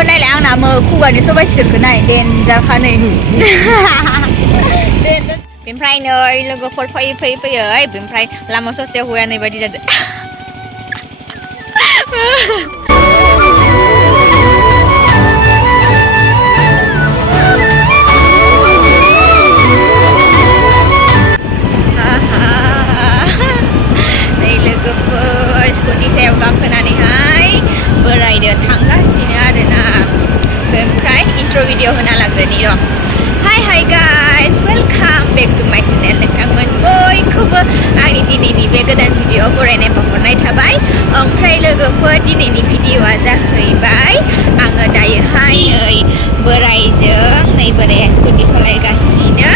คนได้แล้วนะมือคู่กันนี่สู้ไปถึงกันไหนเด่นจะค่ะนี่เด่นเป็นไพรเนยแล้วก็คนไฟไปเอ้ยเป็นไพรลามาโซเซียหัวในบัดดี้เด็ดvideo hana lagani ro hi guys welcome back to my channel notangmon boi khobo ani dinini be godan video faraयनाय pahornai thabai ओमफ्राय लोगोफोर दिनैनि भिडिअआ जाहैबाय आङो दायोहाय नै बोरायजों नै बोराया स्कुटि सालायगासिनो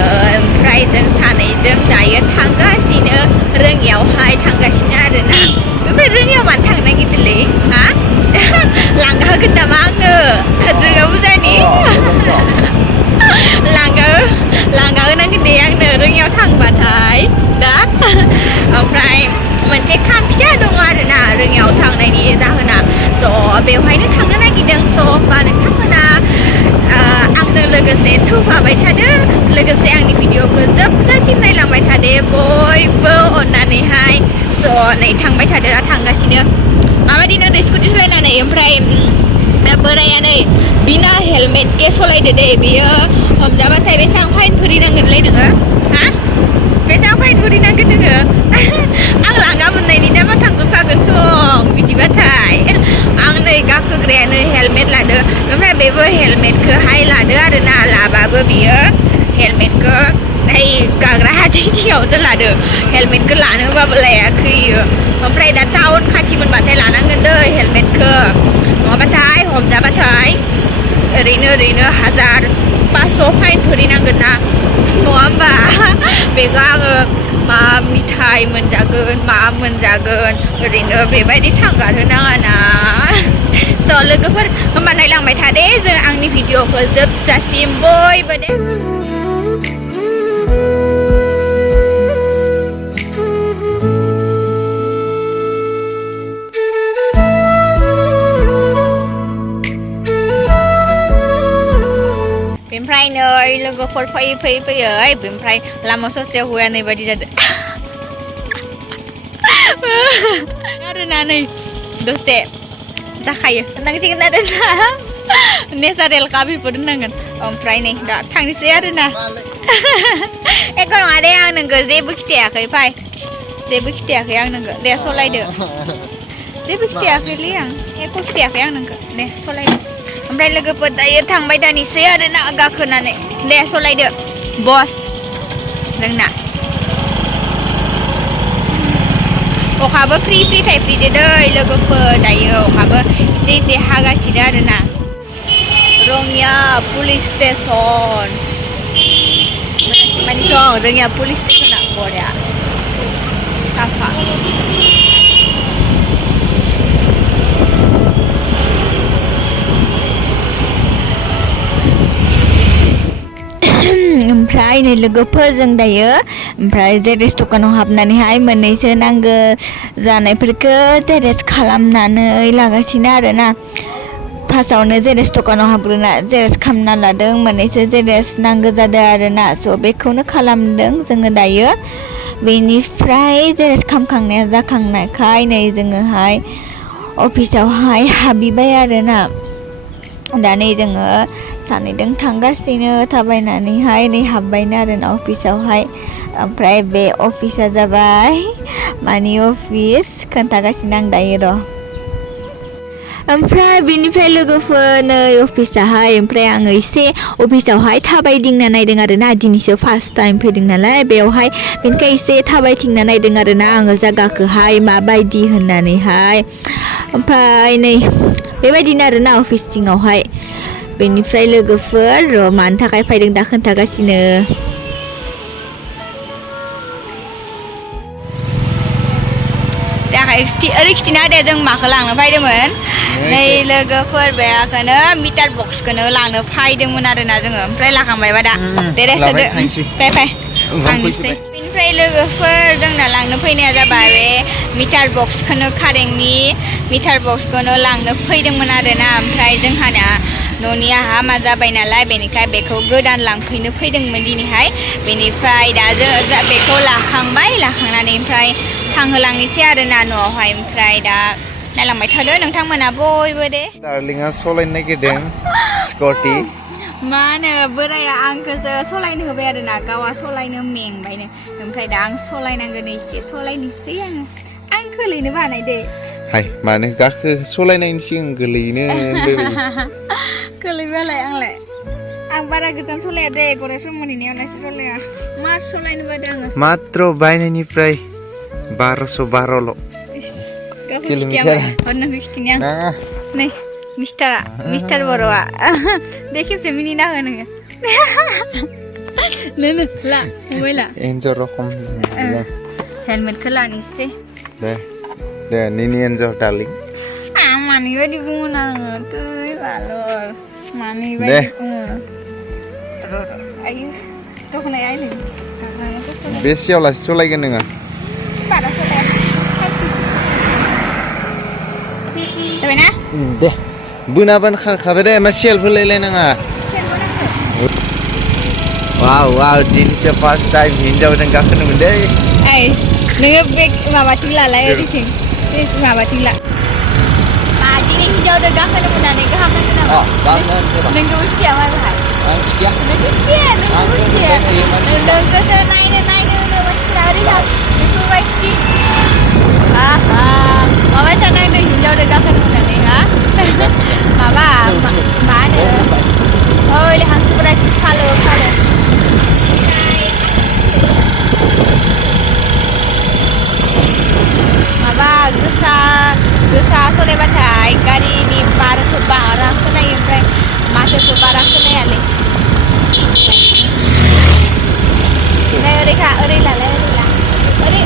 ओमफ्राय जों सानैजों दायो थांगासिनो रोङियावहाय थांगासिनो आरोना ओमफ्राय रोङियाव मानो थांनो नागिरदोंलै हा लांगा होगोन नामा आंनो खोद्रोङा बुजानि लांगा होनांगोन दे आंनो रोङियाव थांबाथाय दा ओमफ्राय मोनसे खाम फिसा दङ आरोना रोङियाव थांनायनि जाहोना स' बेवहायनो थांनो नागिरदों स' होमबा नोंथांमोना आंजों लोगोसे थौफाबाय थादो लोगोसे आंनि भिडिअखौ जोबजासिम नायलांबाय थादो बयबो अननानैहाय स' नै थांबाय थादो थांगासिनो माबायदि नों स्कुटि सालायनानै ओमफ्राय बोराया नै बिना हेलमेट के सालायदो दे बियो हमजाबाथाय बेसेबां फाइन फोरिनांगोनलै नोङो हा बेसेबां फाइन फोरिनांगोन नोङो आं लांगा मोननायनि दामा थांजोबखागोन सं बिदिबाथाय आं नै गाखोग्रायानो हेलमेट लादो ओमफ्राय बेबो हेलमेटखौहाय लादो आरोना लाबाबो बियो हेलमेटखौ नै गाग्रा हाथाइथियावसो लादो हेलमेटखौ लानो होबाबो लायाखै ओमफ्राय दा टाउन खाथि मोनबाथाय लानांगोन दै हेलमेटखौ नङाबाथाय हमजाबाथाय ओरैनो 1500 फाइन फोरिनांगोन ना नङा होमबा बेखौ आङो मा मिथाइ मोनजागोन मा मोनजागोन ओरैनो बेबायदि थांगारहो नाङा ना स' लोगोफोर होमबा नायलांबाय थादे जों आंनि भिडिअखौ जोबजासिम बयबो दे ओमफ्राय नै लोगोफोर फैयो ओमफ्राय लामा ससेयाव हुआ नै बायदि जादों आरोना नै दसे जाखायो होननांसिगोन आरोना नेचारेल का बेफोर होननांगोन ओमफ्राय नै दा थांनोसै आरोना एख' नङा दे आं नोंखौ जेबो खिथायाखै फाय जेबो खिथायाखै आं नोंखौ दे सलायदो जेबो खिथायाखैलै आं एख' खिथायाखै आं नोंखौ दे सलायदो ओमफ्राय लोगोफोर दायो थांबाय दानिसै आरोना गाखोनानै दे सलायदो बस जोंना अखाबो फ्रि थाइफ्रिदो दै लोगोफोर दायो अखाबो एसे हागासिनो आरोना रङिया पुलिस स्टेसन माने रङिया पुलिस स्टेसना बरिया साफा ओमफ्राय नै लोगोफोरजों दायो ओमफ्राय जेरेस दखानाव हाबनानैहाय मोननैसो नांगौ जानायफोरखौ जेरेस खालामनानै लागासिनो आरोना फार्स्टआवनो जेरेस दखानाव हाबग्रोना जेरेस खालामना लादों मोननैसो जेरेस नांगौ जादों आरोना स' बेखौनो खालामदों जोङो दायो बेनिफ्राय जेरेस खालामखांनाया जाखांनायखाय नै जोङोहाय अफिसावहाय हाबहैबाय आरोना दा नै जोङो सानैजों थांगासिनो थाबायनानैहाय नै हाबबायनो आरोना अफिसावहाय ओमफ्राय बे अफिसा जाबाय मानि अफिस खोन्थागासिनो आं दायो र' ओमफ्राय बिनिफ्राय लोगोफोर नै अफिसाहाय ओमफ्राय आङो एसे अफिसावहाय थाबायदिंना नायदों आरोना दिनैसो फार्स्ट टाइम फैदों नालाय बेवहाय बेनिखाय एसे थाबायथिंना नायदों आरोना आङो जायगाखौहाय माबायदि होननानैहाय ओमफ्राय नै बेबायदिनो आरोना अफिस सिङावहाय बेनिफ्राय लोगोफोर मानो थाखाय फैदों दा खोन्थागासिनो ओरै खिथिना दे जों माखौ लांनो फैदोंमोन नै लोगोफोर बेखौनो मिटार बक्सखौनो लांनो फैदोंमोन आरोना जोङो ओमफ्राय लाखांबायबा दा दे सोदो फै थांनोसै बेनिफ्राय लोगोफोर जोंना लांनो फैनाया जाबाय बे मिटार बक्सखौनो कारेन्टनि मिटार बक्सखौनो लांनो फैदोंमोन आरोना ओमफ्राय जोंहाना न'निया हामा जाबाय नालाय बेनिखाय बेखौ गोदान लांफैनो फैदोंमोन दिनैहाय बेनिफ्राय दा जों बेखौ लाखांबाय लाखांनानै ओमफ्राय थांहोलांनोसै आरोना न'आवहाय ओमफ्राय दा नायलांबाय थादो नोंथांमोना बयबो दे दार्लिंआ सलायनो नागिरदों स्कर्टि मा होनो बोराया आंखौसो सलायनो होबाय आरोना गावा सलायनो मेंबायनो ओमफ्राय दा आं सलायनांगोन एसे सलायनोसै आं खोलैनो बानाय दे हाय मानो गाखो सलायनायनि सिगां गोलैनो खोलैबालाय आंलाय आं बारा गोजान सलाया दे गरायसर मोनहैनायावलायसो सलाया मा सलायनो बादों आङो मात्र बायनायनिफ्राय 1212ल' किल'मिटार नै मिस्टार बर'आ दे खेबसे मिनिना हो नोङो नो ला मबाइला एन्जर रखम हेलमेटखौ लानोसै दे निनि एन्जर डार्लिं आं मानि बायदि बुङो आङो थै बालर मानि बायदि बुङो आयु दख'नाया आयनो बेसेयाव लासै सलायगोन नोङो बारा सलाया जाबाय ना दे बोनाबानो खारखाबाय दे मा सेल्फ होलायलायनाङा वाव दिनैसो फार्स्ट टाइम हिन्जावजों गाखोनो मोनदों नोङो बे माबाथिं लालाय ओरैथिं माबाथिं ला दिनै हिन्जावजों गाखोनो मोननानै गाहाम नांगौ नामा नोंखौ मिथिया मा बाहाय नोंखौसो नायनो मानसिफ्रा ओरै बेफोरबायदि माबा जानांदों हिन्जावजों गाखोनो मोननानै हा माबा मा होनो ओइ हांसोफोरा फालो माबा गोसा सलायबाथाय गारिनि बारखौ बारा खोनायो ओमफ्राय माथोखौ बारा खोनायालै ओमफ्राय ओरै लालाय ओरै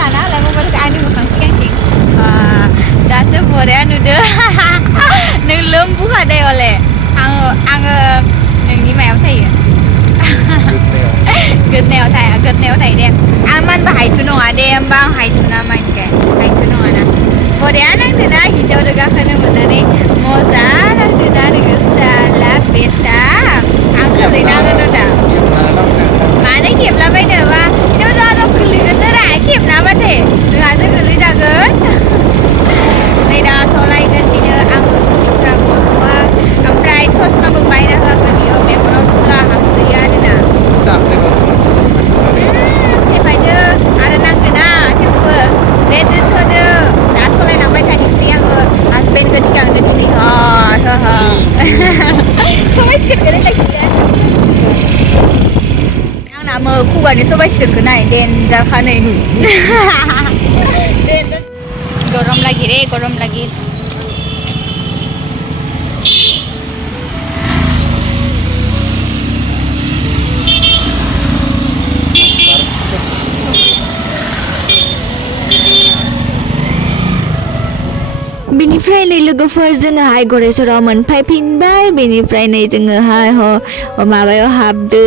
लाना होलाय मबाइलखौ आंनि मोखां सिगांथिं दासो बरिया नुदो नों लोमबुखादे हले आङो नोंनि मायाव थायो गोदनायाव थायो दे आं मानबा हायथु नङा दे होमबा आं हायथु ना मानखे हायथु नङा ना बरिया नांदो ना हिन्जावजों गाखोनो मोननानै मजा नांदो ना नोङो साला बेटा आं खोलैनांगोन दा मानो खेबलाबायनो बा हिन्जावजों गोलैगोन रा खेबनाबाथाय नोंहासो गोलैजागोन नै दा सलायगासिनो आङो सुनिफ्रा गथ'आ ओमफ्राय ससमाबो बायना होआखै बेयाव मेगनाव फुरा हाबसोयो आरोना सेफायदो आरो नांगोना थेवबो दे दोनथ'दो दा सलायलांबाय थानोसै आङो हासबेन्डखौ थिखांदो दिनै सबाइ सिकेटखौ रायलायसिगोन आंना खुगानि सबाइ सिकेटखौ नाय देनजारखा नै गरम लगी रे गरम लगी बेनिफ्राय नै लोगोफोर जोङोहाय गरेस्वराव मोनफैफिनबाय बेनिफ्राय नै जोङोहाय माबायाव हाबदो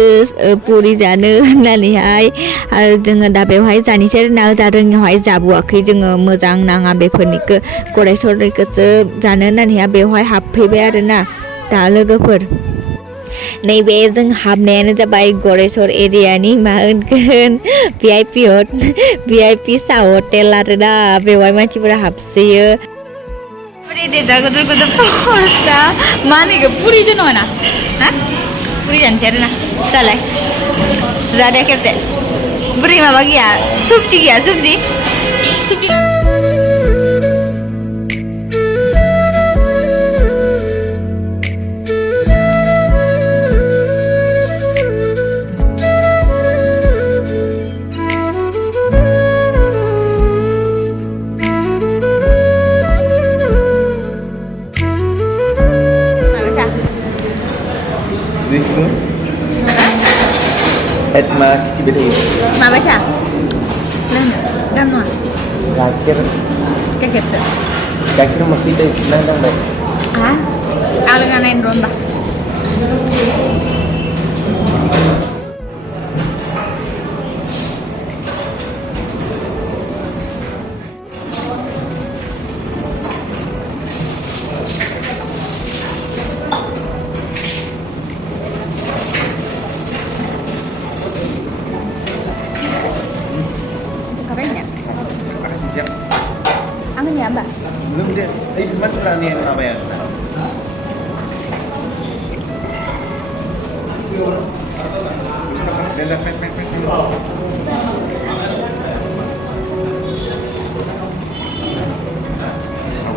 पुरि जानो होननानैहाय जोङो दा बेवहाय जानोसै आरोना जादोंनियावहाय जाबोआखै जोङो मोजां नाङा बेफोरनिखौ गरेस्वरनिखौसो जानो होननानैहाय बेवहाय हाबफैबाय आरोना दा लोगोफोर नैबे जों हाबनायानो जाबाय गरेस्वर एरियानि मा होनगोन भिआइपि सा हटेल आरोना बेवहाय मानसिफोरा हाबसोयो दे गोदोर पस्टा मा होनो पुरि नङा ना पुरि जानोसै आरोना जालाय जादे खेबसे बोरै माबा गैया सबजि गैया सबजि Edma kecibede. Mama siya? Lanya, dama. Lakir. Kakek. Kakir makita nandang ba? Ah? Alang na ron ba? Mas berani namanya.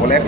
Boleh